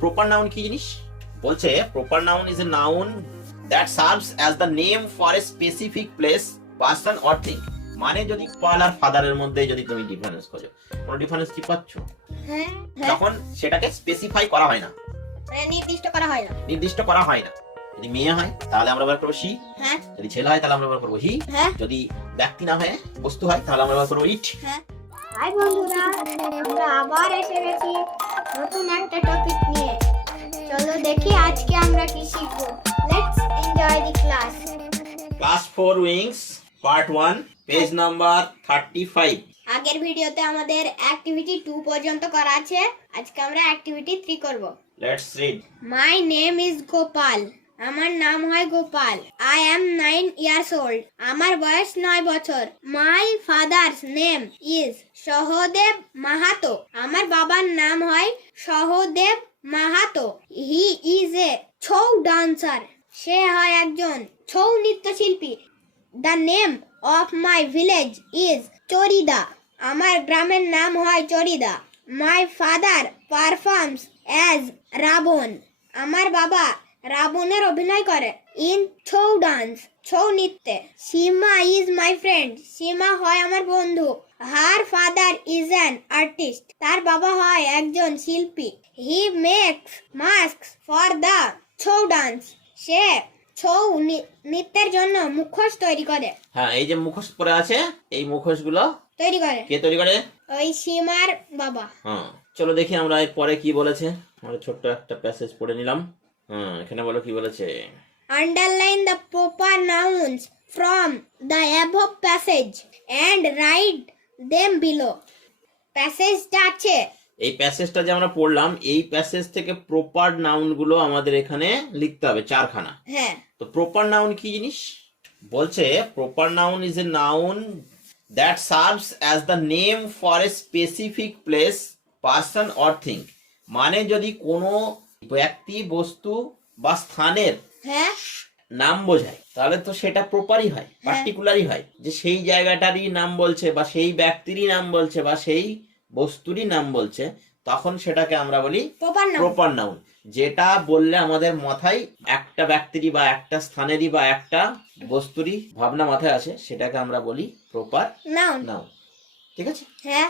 Proper noun কি জিনিস বলছে? Proper noun is a noun that serves as the name for a specific place, person or thing. মানে যদি father আর ফাদারের মধ্যে যদি তুমি ডিফারেন্স খোঁজো, কোনো ডিফারেন্স কি পাচ্ছ? হ্যাঁ, তখন সেটাকে স্পেসিফাই করা হয় না, মানে নির্দিষ্ট করা হয় না। নির্দিষ্ট করা হয় না। যদি মেয়ে হয় তাহলে আমরা ব্যবহার করবো শি, হ্যাঁ, যদি ছেলে হয় তাহলে আমরা ব্যবহার করবো হি, হ্যাঁ, যদি ব্যক্তি না হয় বস্তু হয় তাহলে আমরা ব্যবহার করবো ইট। হ্যাঁ। হাই বন্ধুরা, আমরা আবার এসে গেছি নতুন একটা টপিক নিয়ে। চলো দেখি আজকে আমরা কি শিখবো। Let's enjoy the class. Class 4 wings part 1 page number 35। আগের ভিডিওতে আমাদের অ্যাক্টিভিটি 2 পর্যন্ত করা আছে। আজকে আমরা অ্যাক্টিভিটি 3 করব। Let's read. My name is Gopal. আমার নাম হয় Gopal. I am 9 years old. আমার বয়স 9 বছর। My father's name is Sahadev Mahato. আমার বাবার নাম হয় Sahadev Mahato. He is a Chhau dancer. সে হয় একজন ছৌ নৃত্যশিল্পী। The name of my village is Charida. আমার গ্রামের নাম হয় Charida. My father performs as Ravan. আমার বাবা রাবণের অভিনয় করে ইন ছৌ ডান্স, ছৌ নৃত্যে। সীমা ইজ মাই ফ্রেন্ড। সীমা হয় আমার বন্ধু। Her father is an artist. তার বাবা হয় একজন শিল্পী। He makes masks for the Chhau dance. সে ছৌ নৃত্যের জন্য মুখোশ তৈরি করে। হ্যাঁ, এই যে মুখোশ পরে আছে, এই মুখোশগুলো তৈরি করে কে তৈরি করে? ওই সীমার বাবা। হ্যাঁ, চলো দেখি আমরা এর পরে কি বলেছে। আমরা ছোট্ট একটা প্যাসেজ পড়ে নিলাম। হ্যাঁ, এখানে বলো কি বলেছে। Underline the proper nouns from the above passage and write them below. প্যাসেজটা আছে, এই প্যাসেজটা যে আমরা পড়লাম, এই প্যাসেজ থেকে প্রপার নাউন গুলো আমাদের এখানে লিখতে হবে 4খানা। হ্যাঁ, তো প্রপার নাউন কি জিনিস বলছে? Proper noun is a noun that serves as the name for a specific place, person or thing. মানে যদি কোনো ব্যক্তি, বস্তু বা স্থানের হ্যাঁ, নাম বোঝায় তাহলে তো সেটা প্রপারই হয়, পার্টিকুলারই হয়, যে সেই জায়গাটারই নাম বলছে বা সেই ব্যক্তিরই নাম বলছে বা সেই বস্তুরই নাম বলছে, তখন সেটাকে আমরা বলি প্রপার নাউন। Proper noun. যেটা বললে আমাদের মাথায় একটা ব্যক্তিরই বা একটা স্থানেরই বা একটা বস্তুরই ভাবনা মাথায় আসে, সেটাকে আমরা বলি প্রপার নাউন। নাউন। ঠিক আছে? হ্যাঁ,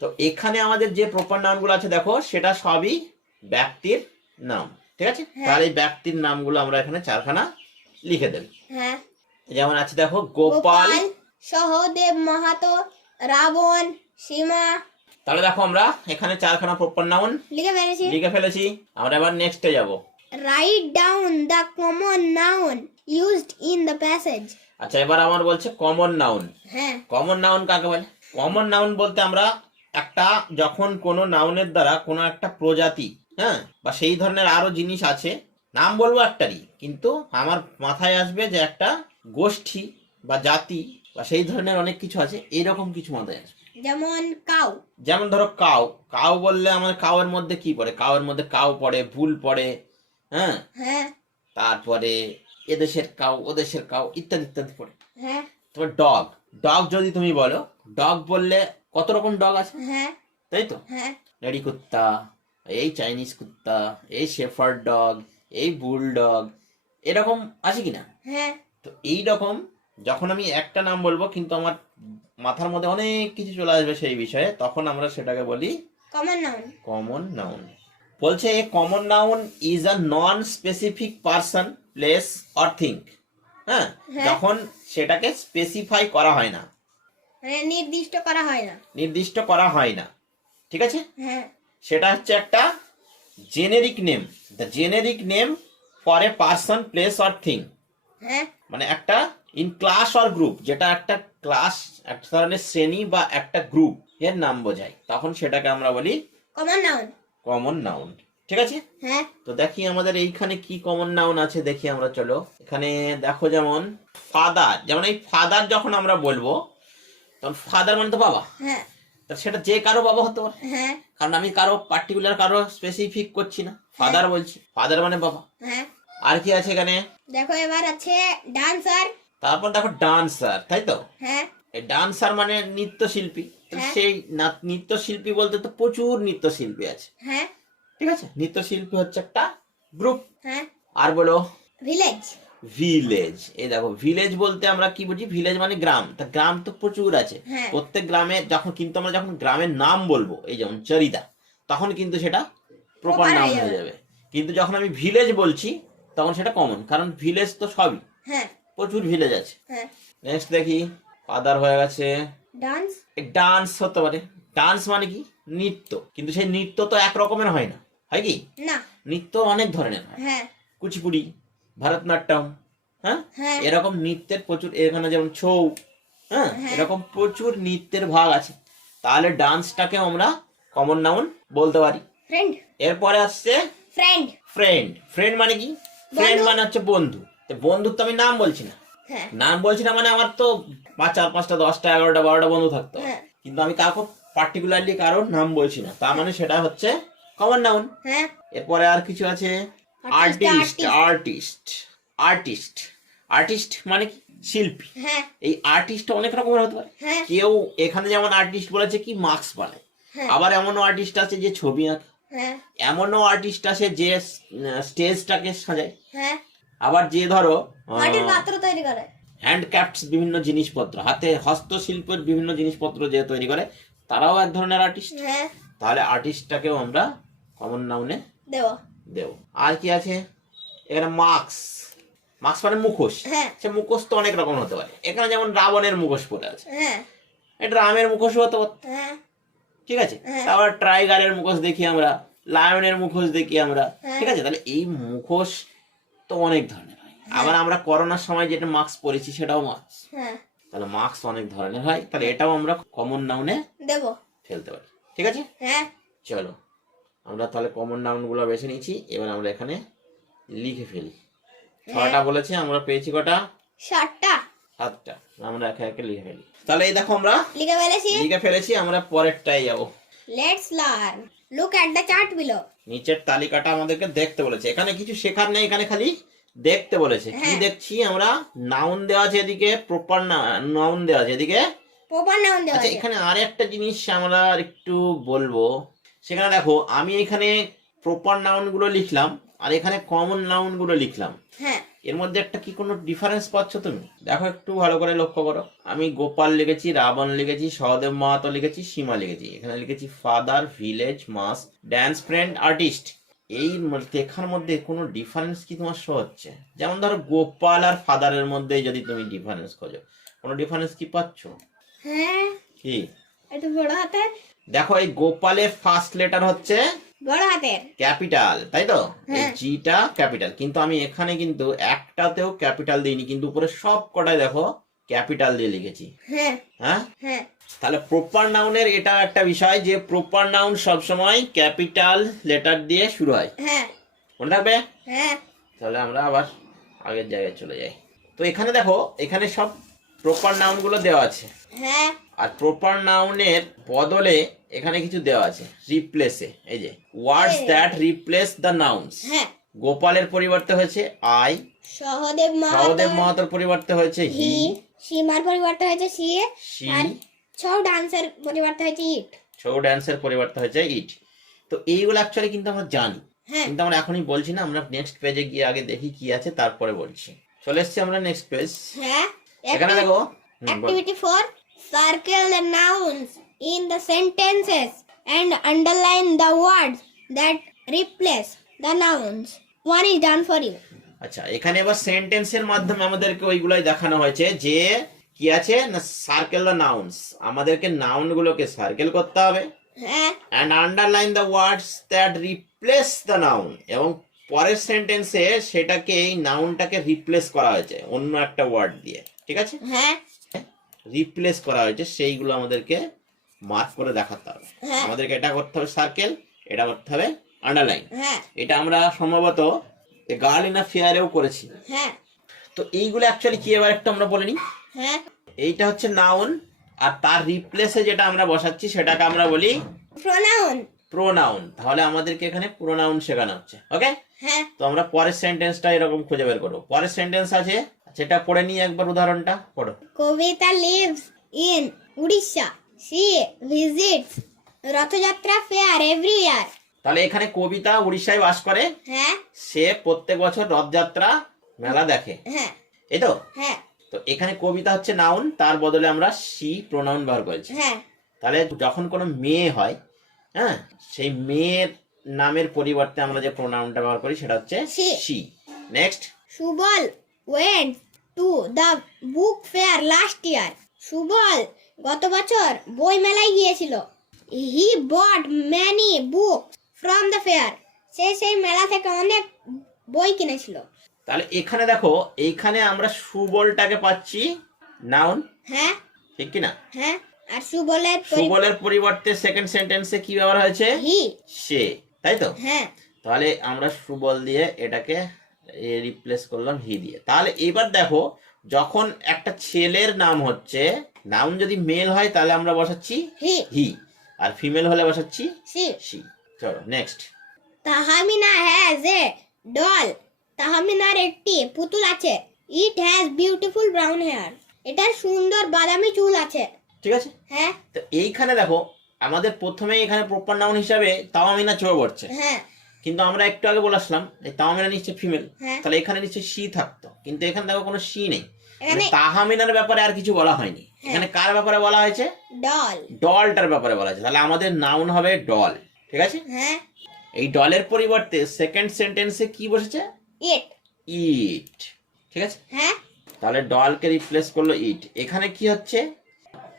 তো এখানে আমাদের যে প্রপার নাউনগুলো আছে দেখো, সেটা সবই ব্যক্তির নাম। ঠিক আছে? তাহলে এই ব্যক্তির নামগুলো আমরা এখানে 4খানা লিখে দেব। হ্যাঁ। যেমন আছে দেখো, গোপাল, সহদেব মাহাতো, রাবণ, সীমা। তাহলে দেখো আমরা এখানে 4খানা প্রপার নাউন লিখে ফেলেছি। আমরা এবার নেক্সটে যাব। Write down the common noun used in the passage. আচ্ছা, এবার আমার বলছে কমন নাউন। হ্যাঁ, কমন নাউন কাকে বলে? কমন নাউন বলতে আমরা একটা, যখন কোনো নাউনের দ্বারা কোনো একটা প্রজাতি, হ্যাঁ, বা সেই ধরনের আরো জিনিস আছে, নাম বলবো একটারই, কিন্তু আমার মাথায় আসবে যে একটা গোষ্ঠী বা জাতি বা সেই ধরনের অনেক কিছু আছে, এইরকম কিছু মাথায় আসবে। যেমন কাউ। যেমন ধরো কাউ। কাউ বললে আমার কাউয়ের মধ্যে কি পড়ে? কাউয়ের মধ্যে কাউ পড়ে, বুল পড়ে, হ্যাঁ, হ্যাঁ, তারপরে এদেশের কাউ, ওদেশের কাউ, ইত্যাদি ইত্যাদি পড়ে। হ্যাঁ, তারপর ডগ। ডগ যদি তুমি বলো, ডগ বললে কত রকম ডগ আছে, হ্যাঁ, তাই তো? হ্যাঁ, লেডি কুত্তা, এই চাইনিজ কুত্তা, এই শেফার্ড ডগ, এই বুল ডগ, এরকম আছে কিনা? হ্যাঁ। তো এই রকম যখন আমি একটা নাম বলবো কিন্তু আমার মাথার মধ্যে অনেক কিছু চলে আসবে সেই বিষয়ে, তখন আমরা সেটাকে বলি কমন নাউন। Common noun. বলছে a common noun is a non specific person, place or thing. হ্যাঁ, যখন সেটাকে স্পেসিফাই করা হয় না, মানে নির্দিষ্ট করা হয় না। নির্দিষ্ট করা হয় না, ঠিক আছে, হ্যাঁ, সেটা হচ্ছে একটা generic name, the generic name for a person, place or thing. হ্যাঁ, মানে একটা ইন ক্লাস অর গ্রুপ, যেটা একটা ক্লাস, একটা ধরনের শ্রেণী বা একটা গ্রুপ এর নাম বোঝায়, তখন সেটাকে আমরা বলি কমন নাউন। Common noun. ঠিক আছে? হ্যাঁ, তো দেখি আমাদের এইখানে কি কমন নাউন আছে, দেখি আমরা। চলো এখানে দেখো, যেমন ফাদার। যেমন এই ফাদার যখন আমরা বলবো, তখন ফাদার মানে তো বাবা। হ্যাঁ, তা সেটা যে কারো বাবা হতে পারে, হ্যাঁ, কারণ আমি কারো পার্টিকুলার, কারো স্পেসিফিক করছি না, ফাদার বলছি, ফাদার মানে বাবা। হ্যাঁ। আর কি আছে এখানে? দেখো এবার আছে ডান্সার। তারপর দেখো ডান্সার, তাই তো? হ্যাঁ, এই ডান্সার মানে নৃত্যশিল্পী। হ্যাঁ। সেই নৃত্যশিল্পী বলতে তো প্রচুর নৃত্যশিল্পী আছে। হ্যাঁ, ঠিক আছে, নৃত্যশিল্পী হচ্ছে একটা গ্রুপ। হ্যাঁ। আর বলো ভিলেজ। ভিলেজ। এই দেখো, ভিলেজ বলতে আমরা কি বুঝি? ভিলেজ মানে গ্রাম। তা গ্রাম তো প্রচুর আছে, হ্যাঁ। প্রত্যেক গ্রামে যখন কিন্তু আমরা যখন গ্রামের নাম বলবো, এই যেমন চরিদা, তখন কিন্তু সেটা প্রপার নাউন হয়ে যাবে। কিন্তু যখন আমি ভিলেজ বলছি তখন সেটা কমন, কারণ ভিলেজ তো সবই, হ্যাঁ। প্রচুর ভিলেজ আছে। হ্যাঁ। নেক্সট দেখি, ফাদার হয়ে গেছে। ডান্স। ডান্স হতে পারে। ডান্স মানে কি? নৃত্য। কিন্তু সেই নৃত্য তো এক রকমের হয় না, হয় কি? না। নৃত্য অনেক ধরনের হয়। হ্যাঁ। কুচিপুড়ি, ভারতনাট্যম, হ্যাঁ, হ্যাঁ। এরকম নৃত্যের প্রচুর, এখানে যেমন ছৌ, হ্যাঁ, হ্যাঁ। এরকম প্রচুর নৃত্যের ভাগ আছে। তাহলে ডান্সটাকে আমরা কমন নাউন বলতে পারি। ফ্রেন্ড। এরপরে আসছে ফ্রেন্ড। ফ্রেন্ড। ফ্রেন্ড মানে কি? ফ্রেন্ড মানে হচ্ছে বন্ধু। তো বন্ধুর তো আমি নাম বলছি না। হ্যাঁ। নাম বলছি না মানে আমার তো 4, 5টা, 10টা, 11টা, 12টা বন্ধু থাকতো, হ্যাঁ। কিন্তু আমি কাউকে পার্টিকুলারলি কারোর নাম বলছি না, তার মানে সেটা হচ্ছে কমন নাউন। হ্যাঁ। এরপরে আর কিছু আছে, আর্টিস্ট। আর্টিস্ট আর্টিস্ট আর্টিস্ট মানে কি? শিল্পী। হ্যাঁ। এই আর্টিস্ট অনেক রকমের হতে পারে। হ্যাঁ। কেউ এখানে যেমন আর্টিস্ট বলেছে কি মাস্ক বানায়, হ্যাঁ। আবার এমনও আর্টিস্ট আছে যে ছবি আঁকে, হ্যাঁ। এমনও আর্টিস্ট আছে যে স্টেজটাকে সাজায়, হ্যাঁ। আবার যে ধরো মাটির পাত্র তৈরি করে, হ্যান্ডক্রাফটস বিভিন্ন জিনিসপত্র, হাতে হস্তশিল্পের বিভিন্ন জিনিসপত্র যে তৈরি করে, তারাও এক ধরনের আর্টিস্ট। হ্যাঁ। তাহলে আর্টিস্টটাকেও আমরা কমন নাউনে দেব। দেব। আর কি আছে এখানে? মাস্ক। মাস্ক মানে মুখোশ। হ্যাঁ। সে মুখোশ তো অনেক রকম হতে পারে। এখানে যেমন রাবণের মুখোশ পরে আছে, হ্যাঁ। এটা রামের মুখোশও হতে পারে, হ্যাঁ। ঠিক আছে। হ্যাঁ। তারপর টাইগারের মুখোশ দেখি আমরা, লায়নের মুখোশ দেখি আমরা, হ্যাঁ। ঠিক আছে। তাহলে এই মুখোশ তো অনেক ধরনের হয়। আবার আমরা করোনার সময় যেটা মাস্ক পরেছি সেটাও মাস্ক। হ্যাঁ। তাহলে মাস্ক অনেক ধরনের হয়, তাহলে এটাও আমরা কমন নাউনে দেব। ফেলতে পারি, ঠিক আছে। হ্যাঁ। চলো, আমরা তাহলে কমন নাউনগুলো বেছে নিয়েছি, এবার আমরা এখানে লিখে ফেলি। 6টা বলেছি, আমরা পেয়েছি কটা? 7টা। 7টা। আমরা একে একে লিখে ফেলি। তাহলে এই দেখো আমরা লিখে ফেলেছি। আমরা পরেরটাই যাব। Let's learn. Look at the chart below. নিচের তালিকাটা আমাদেরকে দেখতে বলেছে, এখানে কিছু শেখার নেই, এখানে খালি দেখতে বলেছে। কি হ্যাঁ। দেখছি আমরা? নাউন দেওয়া আছে এদিকে, প্রপার নাউন দেওয়া আছে এদিকে। প্রপার নাউন দেওয়া আচ্ছা, আছে। এখানে আর একটা জিনিস আমরা একটু বলবো। সেখানে দেখো, আমি এখানে প্রপার নাউন গুলো লিখলাম আর এখানে কমন নাউন গুলো লিখলাম, হ্যাঁ। এর মধ্যে একটা কি কোনো ডিফারেন্স পাচ্ছ তুমি? দেখো একটু ভালো করে লক্ষ্য করো। আমি গোপাল লিখেছি, রাবণ লিখেছি, সহদেব মাহাতো লিখেছি, সীমা লিখেছি, এখানে লিখেছি ফাদার, ভিলেজ, মাস, ড্যান্স, ফ্রেন্ড, আর্টিস্ট। এই লেখার মধ্যে কোনো ডিফারেন্স কি তোমার শো হচ্ছে? যেমন ধরো গোপাল আর ফাদারের মধ্যে যদি তুমি ডিফারেন্স খোঁজো, কোনো ডিফারেন্স কি পাচ্ছ? হ্যাঁ। কি? একটু বড় হাতের। দেখো, এই গোপালের ফার্স্ট লেটার হচ্ছে বড় হাতের ক্যাপিটাল, তাই তো? এই হ্যাঁ। জিটা ক্যাপিটাল, কিন্তু আমি এখানে কিন্তু একটাতেও ক্যাপিটাল দিইনি, কিন্তু উপরে সব কটায় দেখো ক্যাপিটাল দিয়ে লিখেছি। হ্যাঁ। হ্যাঁ। হ্যাঁ। তাহলে প্রপার নাউনের এটা একটা বিষয় যে প্রপার নাউন সবসময় ক্যাপিটাল লেটার দিয়ে শুরু হয়, হ্যাঁ। মনে থাকবে। হ্যাঁ। তাহলে আমরা আবার আগের জায়গায় চলে যাই। তো এখানে দেখো, এখানে সব প্রপার নাউন গুলো দেওয়া আছে, হ্যাঁ। আর প্রপার নাউনের বদলে এখানে কিছু দেওয়া আছে রিপ্লেসে। এই যে words that replace the nouns. হ্যাঁ। গোপালের পরিবর্তে হয়েছে আই, সহদেব সহদেব মাহাতোর পরিবর্তে হয়েছে হি, সীমার পরিবর্তে হয়েছে সি, শি, আর ছৌ ডান্সের পরিবর্তে হয়েছে ইট। ছৌ ড্যান্সের পরিবর্তে হয়েছে ইট। তো এইগুলো অ্যাকচুয়ালি কিন্তু আমরা জানি, হ্যাঁ। কিন্তু আমরা এখনই বলছি না, আমরা নেক্সট পেজে গিয়ে আগে দেখি কি আছে তারপরে বলছি। চলে এসেছি আমরা নেক্সট পেজ। হ্যাঁ। এখানে দেখো, Activity 4. Circle the nouns in the sentences and underline the words that replace the nouns. One is done for you. আচ্ছা, এখানে এবার সেন্টেন্সের মাধ্যমে আমাদেরকে ওইগুলাই দেখানো হয়েছে যে কি আছে না, সার্কেল দ্য নাউন্স, আমাদেরকে নাউন গুলোকে সার্কেল করতে হবে, হ্যাঁ। and underline the words that replace the noun, এবং পরের সেন্টেন্সে সেটাকে, এই নাউনটাকে রিপ্লেস করা হয়েছে অন্য একটা ওয়ার্ড দিয়ে, ঠিক আছে। হ্যাঁ। রিপ্লেস করা হয়েছে সেইগুলো আমাদেরকে মার্ক করে দেখাতে হবে। হ্যাঁ। আমাদেরকে এটা করতে হবে সার্কেল, এটা করতে হবে আন্ডারলাইন। হ্যাঁ। এটা আমরা সম্ভবত গার্ল ইন আ ফেয়ারেও করেছি। হ্যাঁ। তো এইগুলো অ্যাকচুয়ালি কি, এবার একটু আমরা বলে নিই। হ্যাঁ। এইটা হচ্ছে নাউন, আর তার রিপ্লেসে যেটা আমরা বসাচ্ছি সেটাকে আমরা বলি Pronoun. প্রোনাউন। তাহলে আমাদেরকে এখানে প্রোনাউন শেখানো হচ্ছে, ওকে। হ্যাঁ। তো আমরা পরের সেন্টেন্সটা এরকম খুঁজে বের করবো। পরের সেন্টেন্স আছে, সেটা পড়ে নিই একবার, উদাহরণটা পড়ো। Kavita lives in Odisha. She visits Rathayatra fair every year. তাহলে এখানে কবিতা উড়িষ্যায় বাস করে, হ্যাঁ সে প্রত্যেক বছর রথযাত্রা মেলা দেখে, হ্যাঁ এই তো। হ্যাঁ তো এখানে কবিতা হচ্ছে নাউন, তার বদলে আমরা শি প্রোনাউন ব্যবহার করেছি। হ্যাঁ তাহলে যখন কোনো মেয়ে হয়, হ্যাঁ, সেই মেয়ের নামের পরিবর্তে আমরা যে প্রোনাউনটা ব্যবহার করি সেটা হচ্ছে She. She. Next, Subal went to the book fair last year. Subal গত বছর বই মেলায় গিয়েছিল। He bought many books from the fair. সে সেই মেলা থেকে অনেক বই কিনেছিল। তাহলে এখানে দেখো, এইখানে আমরা সুবলটাকে পাচ্ছি নাউন, হ্যাঁ ঠিক কি না? হ্যাঁ আর সুবলের সুবলের পরিবর্তে সেকেন্ড সেন্টেন্সে কি ব্যবহার হয়েছে? হি। সে, তাই তো। হ্যাঁ তাহলে আমরা সুবল দিয়ে এটাকে রিপ্লেস করলাম হি দিয়ে। তাহলে এবার দেখো, যখন একটা ছেলের নাম হচ্ছে, নাউন যদি মেল হয় তাহলে আমরা বসাচ্ছি হি হি, আর ফিমেল হলে বসাচ্ছি সি। শি। চলো next. Tahmina has a doll. তাহমিনার একটি পুতুল আছে। It has beautiful brown hair. এটার সুন্দর বাদামি চুল আছে। ঠিক আছে। হ্যাঁ তো এইখানে দেখো, আমাদের প্রথমে এখানে প্রপার নাউন হিসাবে তাওয়ামিনা চলে পড়ছে, হ্যাঁ কিন্তু আমরা একটু আগে বলে আসলাম এই তাওয়ামিনা নিশ্চয় ফিমেল, হ্যাঁ। তাহলে এখানে নিশ্চয় শি থাকতো, কিন্তু এখানে দেখো কোনো শি নেই। এখানে তাহামিনার ব্যাপারে আর কিছু বলা হয়নি, এখানে কার ব্যাপারে বলা হয়েছে? ডল। ডলটার ব্যাপারে বলা হয়েছে। তাহলে আমাদের নাউন হবে ডল, ঠিক আছে। হ্যাঁ এই ডলের পরিবর্তে সেকেন্ড সেন্টেন্সে কি বসেছে? ইট। ইট, ঠিক আছে। হ্যাঁ তাহলে ডলকে রিপ্লেস করলো ইট। এখানে কি হচ্ছে?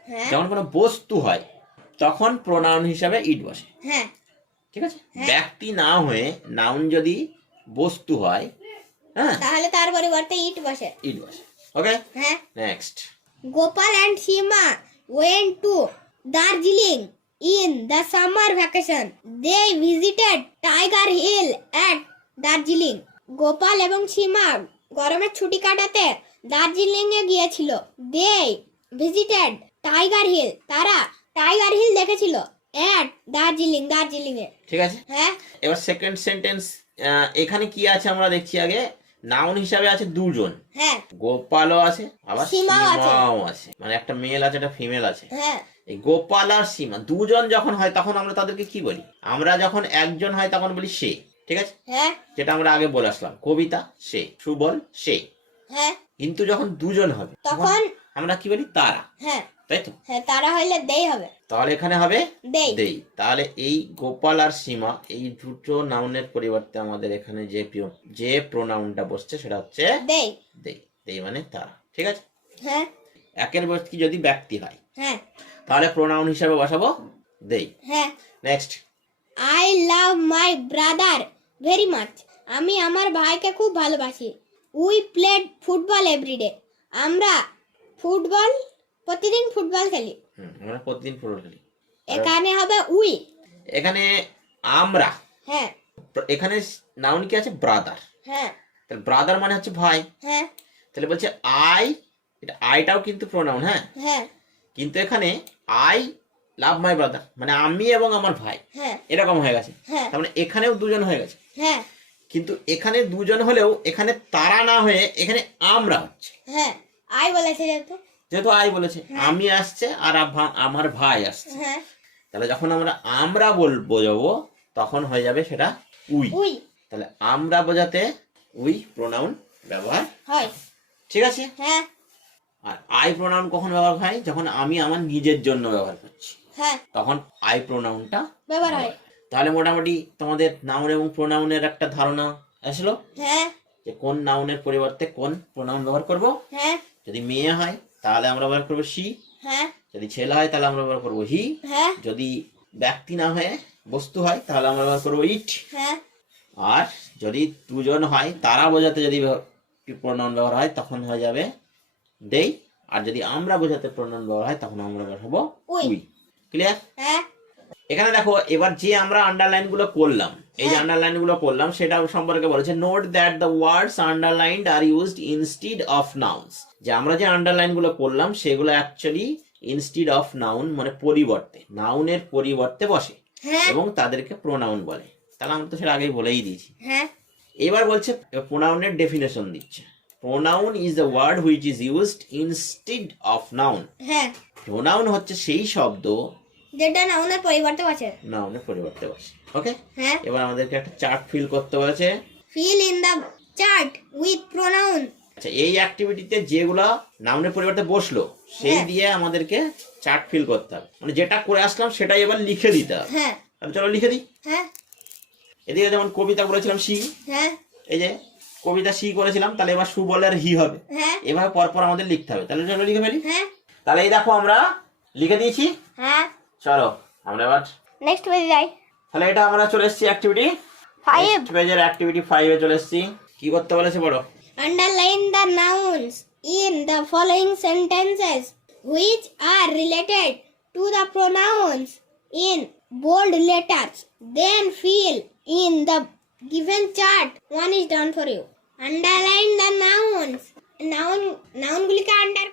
হ্যাঁ যখন কোনো বস্তু হয় তখন প্রোনাউন হিসাবে ইট বসে, হ্যাঁ ঠিক আছে। ব্যক্তি না হয়ে নাউন যদি বস্তু হয়, হ্যাঁ, তাহলে তার পরিবর্তে ইট বসে। ইট বসে। ওকে, হ্যাঁ। Next. Gopal and Sima went to Darjeeling in the summer vacation. They visited Tiger Hill at Darjeeling. Gopal এবং সীমা গরমের ছুটি কাটাতে দার্জিলিং এ গিয়েছিল। They visited Tiger Hill. তারা টাইগার হিল দেখেছিল। at দার্জিলিং, দার্জিলিং এ। ঠিক আছে। হ্যাঁ এবার সেকেন্ড সেন্টেন্স, এখানে কি আছে আমরা দেখছি আগে। নাউন হিসাবে আছে দুজন, হ্যাঁ গোপালও আছে আবার সীমাও আছে। সীমাও আছে, মানে একটা মেল আছে একটা ফিমেল আছে। হ্যাঁ এই গোপাল আর সীমা দুজন যখন হয় তখন আমরা তাদেরকে কি বলি? আমরা যখন একজন হয় তখন বলি সে, ঠিক আছে, হ্যাঁ যেটা আমরা আগে বলে আসলাম। কবিতা সে, সুবল সে। হ্যাঁ কিন্তু যখন দুজন হবে তখন আমরা কি বলি? তারা, হ্যাঁ তাই তো। হ্যাঁ তারা হইলে দেই হবে। তাহলে এখানে হবে দেই। দেই। তাহলে এই গোপাল আর সীমা এই দুটো নাউনের পরিবর্তে আমাদের এখানে যে প্রোনাউনটা বসছে সেটা হচ্ছে দেই। দেই। দেই মানে তারা, ঠিক আছে। হ্যাঁ একের ব্যক্তি যদি ব্যক্তি হয় হ্যাঁ তাহলে প্রোনাউন হিসাবে বসাবো দেই। হ্যাঁ next. I love my brother very much. আমি আমার ভাইকে খুব ভালোবাসি। We played football everyday. আমরা প্রতিদিন ফুটবল খেলি। আমরা প্রতিদিন ফুটবল খেলি। এখানে হবে উই। এখানে আমরা, হ্যাঁ এখানে নাউন কি আছে? ব্রাদার। হ্যাঁ তাহলে ব্রাদার মানে হচ্ছে ভাই। হ্যাঁ তাহলে বলছে আই, এটা আইটাও কিন্তু প্রোনাউন, হ্যাঁ, হ্যাঁ কিন্তু এখানে আই লাভ মাই ব্রাদার মানে আমি এবং আমার ভাই, হ্যাঁ এরকম হয়ে গেছে। হ্যাঁ তার মানে এখানেও দুজন হয়ে গেছে, হ্যাঁ কিন্তু এখানে দুজন হলেও এখানে তারা না হয়ে এখানে আমরা হচ্ছে। হ্যাঁ আই বলেছে যেহেতু আই বলেছে, আমি আসছে আর আমার ভাই আসছে, হ্যাঁ তাহলে যখন আমরা বোঝাবো তখন হয়ে যাবে সেটা উই। উই তাহলে আমরা বোঝাতে উই প্রোনাউন ব্যবহার হয়, ঠিক আছে। হ্যাঁ আর আই প্রোনাউন কখন ব্যবহার হয়? যখন আমি আমার নিজের জন্য ব্যবহার করছি, হ্যাঁ তখন আই প্রোনাউনটা ব্যবহার হয়। তাহলে মোটামুটি তোমাদের নাউন এবং প্রোনাউনের একটা ধারণা আসলো হ্যাঁ যে কোন নাউনের পরিবর্তে কোন প্রোনাউন ব্যবহার করব। হ্যাঁ যদি মেয়ে হয় তাহলে আমরা ব্যবহার করবো শি, হ্যাঁ যদি ছেলে হয় তাহলে আমরা ব্যবহার করবো হি, হ্যাঁ যদি ব্যক্তি না হয়ে বস্তু হয় তাহলে আমরা ব্যবহার করবো ইট, হ্যাঁ আর যদি দুজন হয় তারা বোঝাতে যদি প্রোনাউন ব্যবহার হয় তখন হয়ে যাবে দেই, আর যদি আমরা বোঝাতে প্রোনাউন ব্যবহার হয় তখন আমরা বসাবো উই। ক্লিয়ার? হ্যাঁ এখানে দেখো, এবার যে আমরা আন্ডারলাইন গুলো করলাম, এই যে আন্ডারলাইন গুলো করলাম সেটা সম্পর্কে বলেছে note that the words underlined are used instead of nouns. যে আমরা যে আন্ডারলাইন গুলো করলাম সেগুলো অ্যাকচুয়ালি ইনস্টিড অফ নাউন মানে পরিবর্তে, নাউনের পরিবর্তে বসে হ্যাঁ এবং তাদেরকে প্রোনাউন বলে। তাহলে আমরা তো সেটা আগেই বলেই দিয়েছি। হ্যাঁ এবার বলছে প্রোনাউনের ডেফিনেশন দিচ্ছে। Pronoun is the word which is used instead of noun. হ্যাঁ প্রোনাউন হচ্ছে সেই শব্দ যেটা নাউনের পরিবর্তে বসে। নাউনের পরিবর্তে বসে। ওকে, হ্যাঁ। এবার আমাদেরকে একটা চার্ট ফিল করতে বলেছে। Fill in the chart with pronoun. আচ্ছা, এই অ্যাক্টিভিটিতে যেগুলো নাউনের পরিবর্তে বসলো সেই হ্যাঁ। দিয়ে আমাদেরকে চার্ট ফিল করতে হবে, মানে যেটা করে আসলাম সেটাই এবার লিখে দিতে হবে। হ্যাঁ। তাহলে চলো লিখে দিই। হ্যাঁ। এদিকে যেমন কবিতা করেছিলাম সি, হ্যাঁ। এই যে কবিতা সি করেছিলাম, তাহলে এবার সু বলে আর হি হবে। হ্যাঁ। এভাবে পরপর আমাদের লিখতে হবে। তাহলে চলো লিখে ফেলি। হ্যাঁ। তাহলে এই দেখো আমরা লিখে দিয়েছি। হ্যাঁ। চলো আমরা এবার, নেক্সট পেজে যাই। তাহলে এটা আমরা চলে এসেছি অ্যাক্টিভিটি 5. পেজের অ্যাক্টিভিটি 5 এ চলে এসেছি। কি করতে বলেছে বড়? Underline the nouns in the following sentences which are related to the pronouns in bold letters. Then fill in the given chart. One is done for you. Underline the nouns. Noun গুলিকে under